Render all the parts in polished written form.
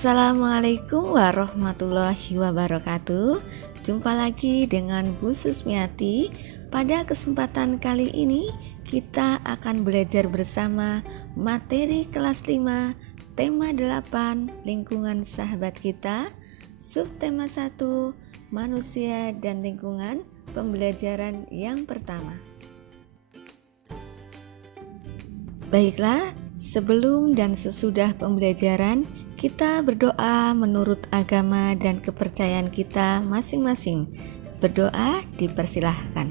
Assalamualaikum warahmatullahi wabarakatuh. Jumpa lagi dengan Bu Susmiati. Pada kesempatan kali ini kita akan belajar bersama materi kelas 5, tema 8, lingkungan sahabat kita, subtema 1, manusia dan lingkungan, pembelajaran yang pertama. Baiklah, sebelum dan sesudah pembelajaran, kita berdoa menurut agama dan kepercayaan kita masing-masing. Berdoa dipersilahkan.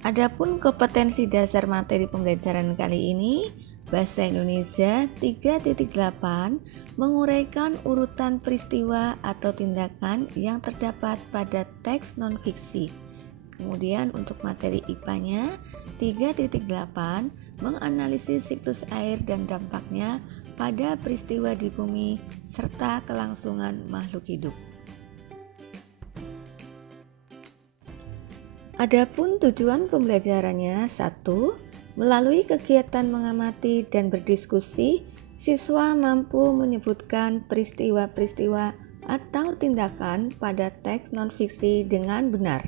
Adapun kompetensi dasar materi pembelajaran kali ini, Bahasa Indonesia 3.8 menguraikan urutan peristiwa atau tindakan yang terdapat pada teks non-fiksi. Kemudian untuk materi IPA-nya 3.8 menganalisis siklus air dan dampaknya pada peristiwa di bumi serta kelangsungan makhluk hidup. Adapun tujuan pembelajarannya 1. Melalui kegiatan mengamati dan berdiskusi, siswa mampu menyebutkan peristiwa-peristiwa atau tindakan pada teks non-fiksi dengan benar.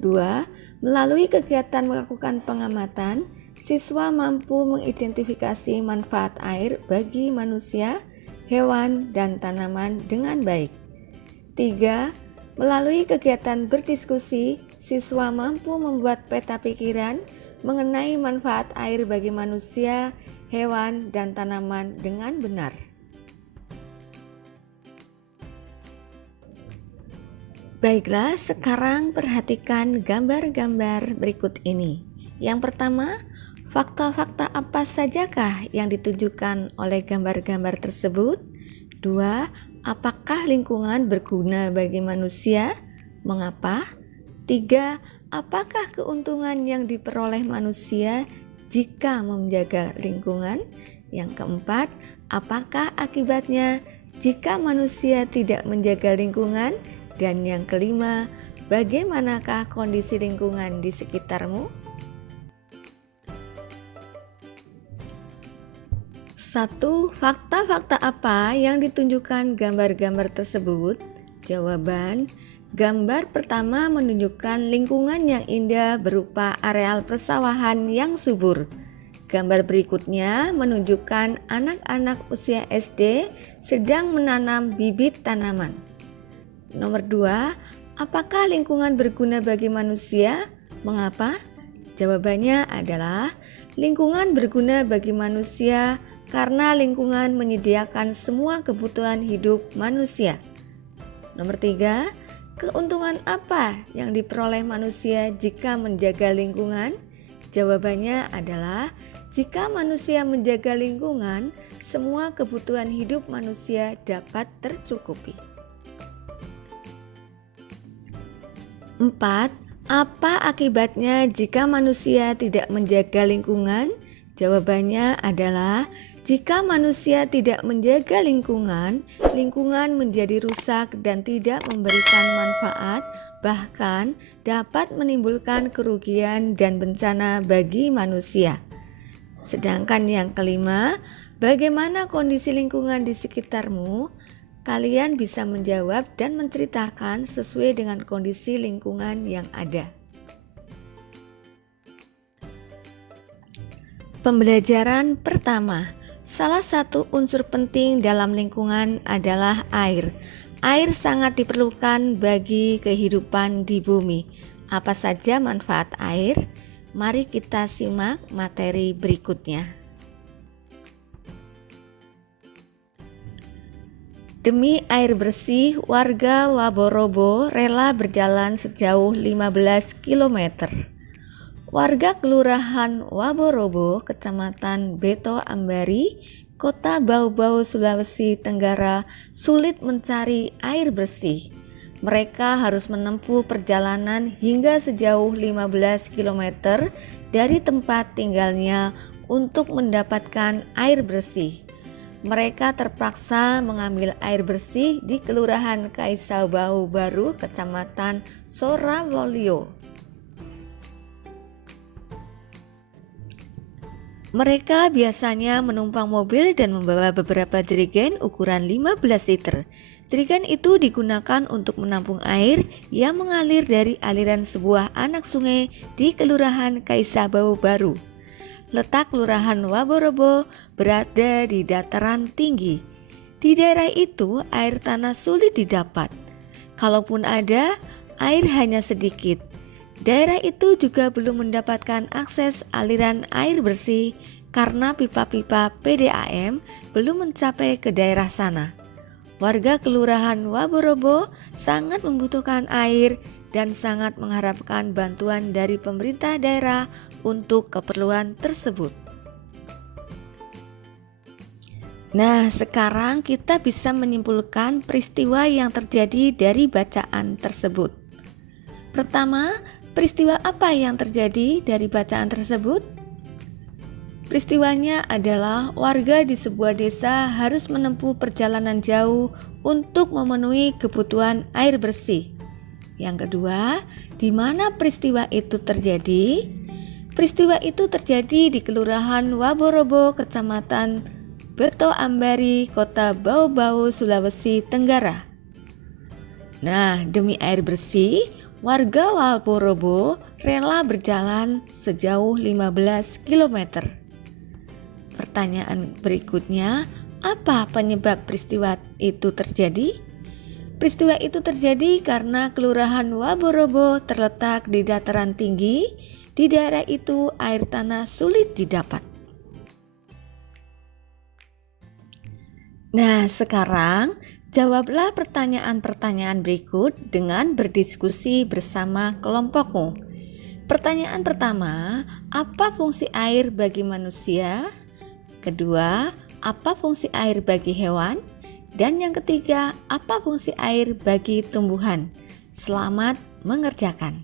2. Melalui kegiatan melakukan pengamatan, siswa mampu mengidentifikasi manfaat air bagi manusia, hewan, dan tanaman dengan baik. 3. Melalui kegiatan berdiskusi, siswa mampu membuat peta pikiran mengenai manfaat air bagi manusia, hewan, dan tanaman dengan benar. Baiklah, sekarang perhatikan gambar-gambar berikut ini. Yang pertama, fakta-fakta apa sajakah yang ditunjukkan oleh gambar-gambar tersebut? 2. Apakah lingkungan berguna bagi manusia? Mengapa? 3. Apakah keuntungan yang diperoleh manusia jika menjaga lingkungan? Yang keempat, apakah akibatnya jika manusia tidak menjaga lingkungan? Dan yang kelima, bagaimanakah kondisi lingkungan di sekitarmu? 1. Fakta-fakta apa yang ditunjukkan gambar-gambar tersebut? Jawaban, gambar pertama menunjukkan lingkungan yang indah berupa areal persawahan yang subur. Gambar berikutnya menunjukkan anak-anak usia SD sedang menanam bibit tanaman. Nomor 2, apakah lingkungan berguna bagi manusia? Mengapa? Jawabannya adalah lingkungan berguna bagi manusia karena lingkungan menyediakan semua kebutuhan hidup manusia. Nomor 3, keuntungan apa yang diperoleh manusia jika menjaga lingkungan? Jawabannya adalah jika manusia menjaga lingkungan, semua kebutuhan hidup manusia dapat tercukupi. 4. Apa akibatnya jika manusia tidak menjaga lingkungan? Jawabannya adalah jika manusia tidak menjaga lingkungan, lingkungan menjadi rusak dan tidak memberikan manfaat, bahkan dapat menimbulkan kerugian dan bencana bagi manusia. Sedangkan yang kelima, bagaimana kondisi lingkungan di sekitarmu? Kalian bisa menjawab dan menceritakan sesuai dengan kondisi lingkungan yang ada. Pembelajaran pertama, salah satu unsur penting dalam lingkungan adalah air. Air sangat diperlukan bagi kehidupan di bumi. Apa saja manfaat air? Mari kita simak materi berikutnya. Demi air bersih, warga Waborobo rela berjalan sejauh 15 km. Warga Kelurahan Waborobo, Kecamatan Beto Ambari, Kota Bau-Bau, Sulawesi Tenggara sulit mencari air bersih. Mereka harus menempuh perjalanan hingga sejauh 15 km dari tempat tinggalnya untuk mendapatkan air bersih. Mereka terpaksa mengambil air bersih di Kelurahan Kaisabau Baru, Kecamatan Sorawolio. Mereka biasanya menumpang mobil dan membawa beberapa jerigen ukuran 15 liter. Jerigen itu digunakan untuk menampung air yang mengalir dari aliran sebuah anak sungai di Kelurahan Kaisabau Baru. Letak Kelurahan Waborobo berada di dataran tinggi. Di daerah itu air tanah sulit didapat. Kalaupun ada, air hanya sedikit. Daerah itu juga belum mendapatkan akses aliran air bersih karena pipa-pipa PDAM belum mencapai ke daerah sana. Warga Kelurahan Waborobo sangat membutuhkan air dan sangat mengharapkan bantuan dari pemerintah daerah untuk keperluan tersebut. Nah, sekarang kita bisa menyimpulkan peristiwa yang terjadi dari bacaan tersebut. Pertama, peristiwa apa yang terjadi dari bacaan tersebut? Peristiwanya adalah warga di sebuah desa harus menempuh perjalanan jauh untuk memenuhi kebutuhan air bersih. Yang kedua, di mana peristiwa itu terjadi? Peristiwa itu terjadi di Kelurahan Waborobo, Kecamatan Beto Ambari, Kota Bau-Bau, Sulawesi Tenggara. Nah, demi air bersih, warga Waborobo rela berjalan sejauh 15 km. Pertanyaan berikutnya, apa penyebab peristiwa itu terjadi? Peristiwa itu terjadi karena Kelurahan Waborobo terletak di dataran tinggi. Di daerah itu air tanah sulit didapat. Nah, sekarang jawablah pertanyaan-pertanyaan berikut dengan berdiskusi bersama kelompokmu. Pertanyaan pertama, apa fungsi air bagi manusia? Kedua, apa fungsi air bagi hewan? Dan yang ketiga, apa fungsi air bagi tumbuhan? Selamat mengerjakan.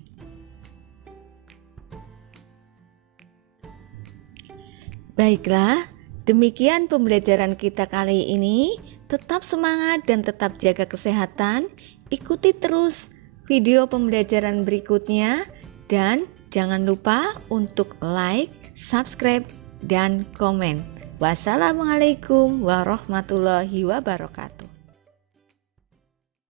Baiklah, demikian pembelajaran kita kali ini. Tetap semangat dan tetap jaga kesehatan. Ikuti terus video pembelajaran berikutnya dan jangan lupa untuk like, subscribe, dan komen. Wassalamualaikum warahmatullahi wabarakatuh.